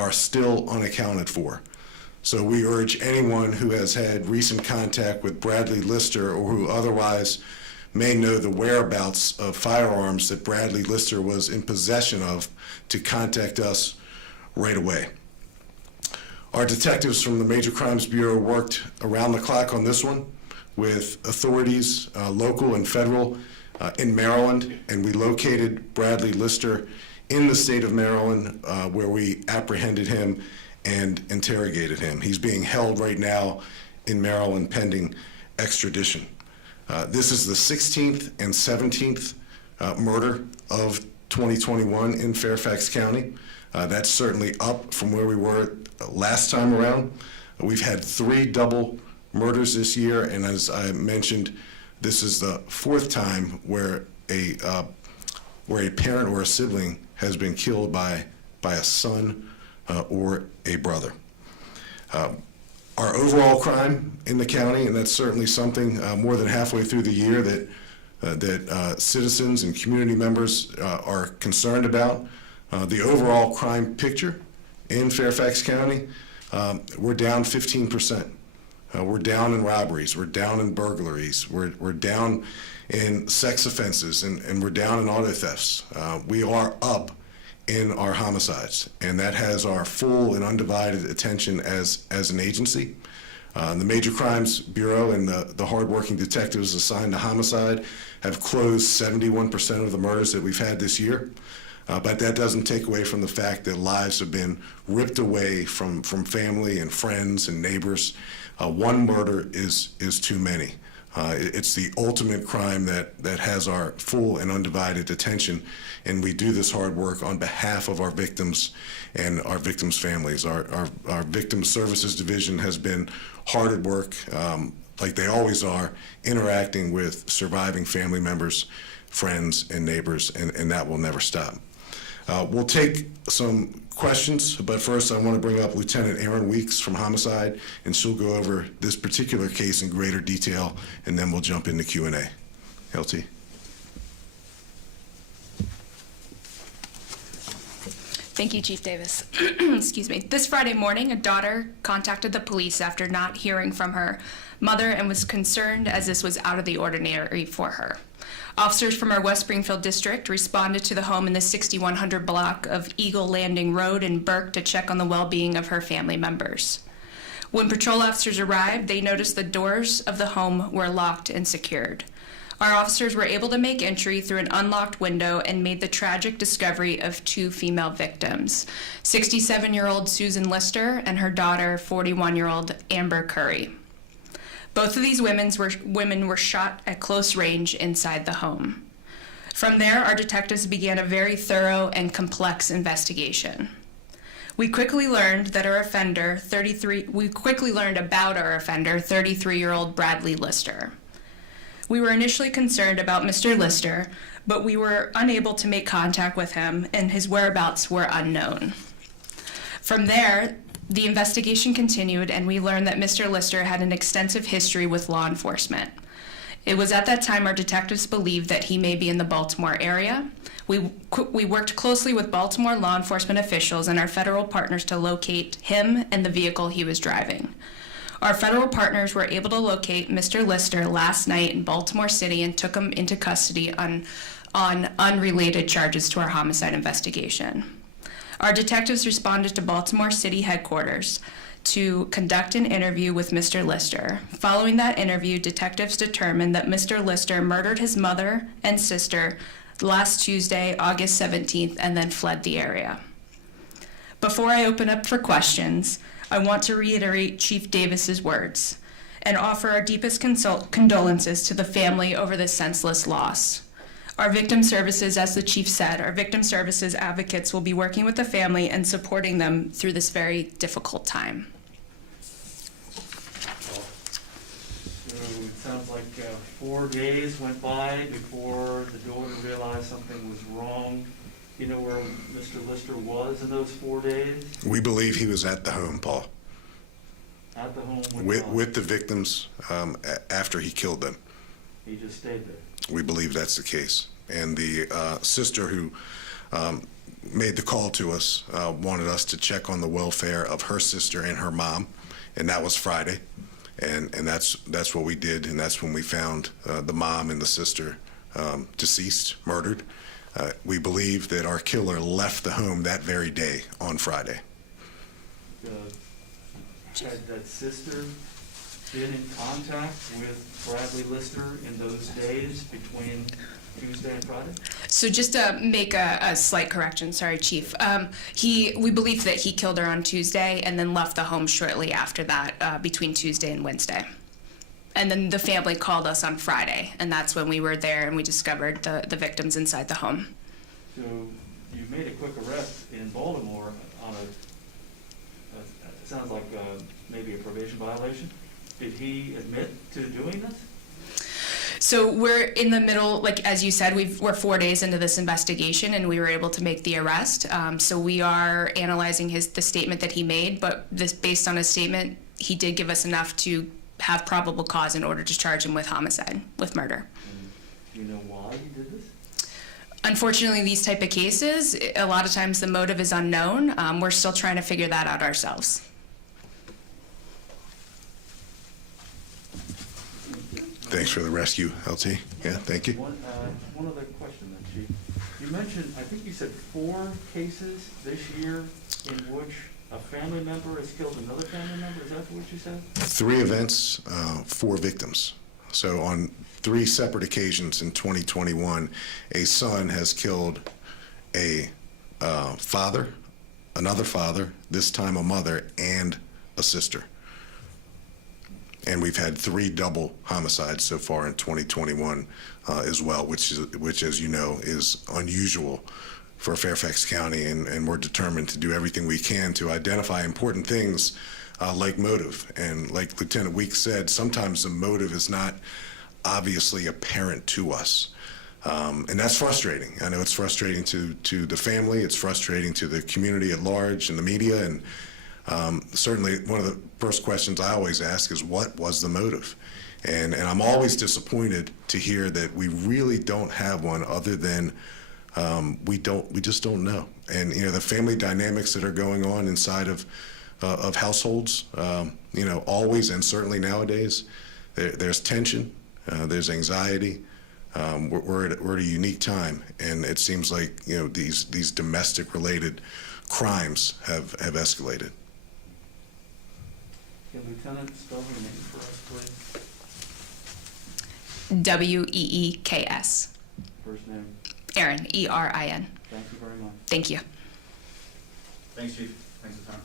are still unaccounted for. So we urge anyone who has had recent contact with Bradley Lister or who otherwise may know the whereabouts of firearms that Bradley Lister was in possession of to contact us right away. Our detectives from the Major Crimes Bureau worked around the clock on this one with authorities, local and federal, in Maryland, and we located Bradley Lister in the state of Maryland, where we apprehended him and interrogated him. He's being held right now in Maryland pending extradition. This is the 16th and 17th murder of 2021 in Fairfax County. That's certainly up from where we were last time around. We've had 3 double murders this year, and as I mentioned, this is the 4th time where a parent or a sibling has been killed by a son or a brother. Our overall crime in the county, and that's certainly something more than halfway through the year that citizens and community members are concerned about. The overall crime picture in Fairfax County, we're down 15%. We're down in robberies, we're down in burglaries, we're down in sex offenses, and we're down in auto thefts. We are up in our homicides, and that has our full and undivided attention as an agency. The Major Crimes Bureau and the hardworking detectives assigned to homicide have closed 71% of the murders that we've had this year. But that doesn't take away from the fact that lives have been ripped away from family and friends and neighbors. One murder is too many. It's the ultimate crime that has our full and undivided attention, and we do this hard work on behalf of our victims and our victims' families. Our Victim Services Division has been hard at work, like they always are, interacting with surviving family members, friends, and neighbors, and that will never stop. We'll take some questions, but first I want to bring up Lieutenant Erin Weeks from Homicide, and she'll go over this particular case in greater detail, and then we'll jump into Q&A. LT. Thank you, Chief Davis. Excuse me. This Friday morning, a daughter contacted the police after not hearing from her mother and was concerned as this was out of the ordinary for her. Officers from our West Springfield district responded to the home in the 6100 block of Eagle Landing Road in Burke to check on the well-being of her family members. When patrol officers arrived, they noticed the doors of the home were locked and secured. Our officers were able to make entry through an unlocked window and made the tragic discovery of 2 female victims, 67-year-old Susan Lister and her daughter, 41-year-old Amber Curry. Both of these women were shot at close range inside the home. From there, our detectives began a very thorough and complex investigation. We quickly learned about our offender, 33-year-old Bradley Lister. We were initially concerned about Mr. Lister, but we were unable to make contact with him, and his whereabouts were unknown. From there, the investigation continued, and we learned that Mr. Lister had an extensive history with law enforcement. It was at that time our detectives believed that he may be in the Baltimore area. We worked closely with Baltimore law enforcement officials and our federal partners to locate him and the vehicle he was driving. Our federal partners were able to locate Mr. Lister last night in Baltimore City and took him into custody on unrelated charges to our homicide investigation. Our detectives responded to Baltimore City headquarters to conduct an interview with Mr. Lister. Following that interview, detectives determined that Mr. Lister murdered his mother and sister last Tuesday, August 17th, and then fled the area. Before I open up for questions, I want to reiterate Chief Davis's words and offer our deepest condolences to the family over this senseless loss. Our victim services, as the chief said, our victim services advocates will be working with the family and supporting them through this very difficult time. So it sounds like 4 days went by before the daughter realized something was wrong. You know where Mr. Lister was in those 4 days? We believe he was at the home, Paul. At the home with the victims after he killed them. He just stayed there. We believe that's the case. And the sister who made the call to us, wanted us to check on the welfare of her sister and her mom, and that was Friday. And that's what we did, and that's when we found the mom and the sister deceased, murdered. We believe that our killer left the home that very day on Friday. Had that sister been in contact with Bradley Lister in those days between Tuesday and Friday? So just to make a slight correction, sorry, Chief. We believe that he killed her on Tuesday and then left the home shortly after that, between Tuesday and Wednesday. And then the family called us on Friday, and that's when we were there and we discovered the victims inside the home. So you made a quick arrest in Baltimore on it sounds like maybe a probation violation. Did he admit to doing this? So we're in the middle, like as you said, we're 4 days into this investigation, and we were able to make the arrest. So we are analyzing the statement that he made, but based on his statement, he did give us enough to have probable cause in order to charge him with homicide, with murder. And do you know why he did this? Unfortunately, these type of cases, a lot of times the motive is unknown. We're still trying to figure that out ourselves. Thanks for the rescue, LT. Yeah, thank you. One other question then, Chief. You mentioned, I think you said 4 cases this year in which a family member has killed another family member. Is that what you said? 3 events, 4 victims. So on 3 separate occasions in 2021, a son has killed a father, another father, this time a mother, and a sister. And we've had 3 double homicides so far in 2021 as well, which, as you know, is unusual for Fairfax County, and we're determined to do everything we can to identify important things like motive. And like Lieutenant Weeks said, sometimes the motive is not obviously apparent to us. And that's frustrating. I know it's frustrating to the family, it's frustrating to the community at large and the media, and certainly one of the first questions I always ask is, what was the motive? And I'm always disappointed to hear that we really don't have one, other than we just don't know. And you know, the family dynamics that are going on inside of households, you know, always and certainly nowadays, there's tension, there's anxiety. We're at a unique time, and it seems like, you know, these domestic related crimes have escalated. Can Lieutenant spell her name for us, please? Weeks. First name. Erin, Erin. Thank you very much. Thank you. Thanks, Chief. Thanks for the time.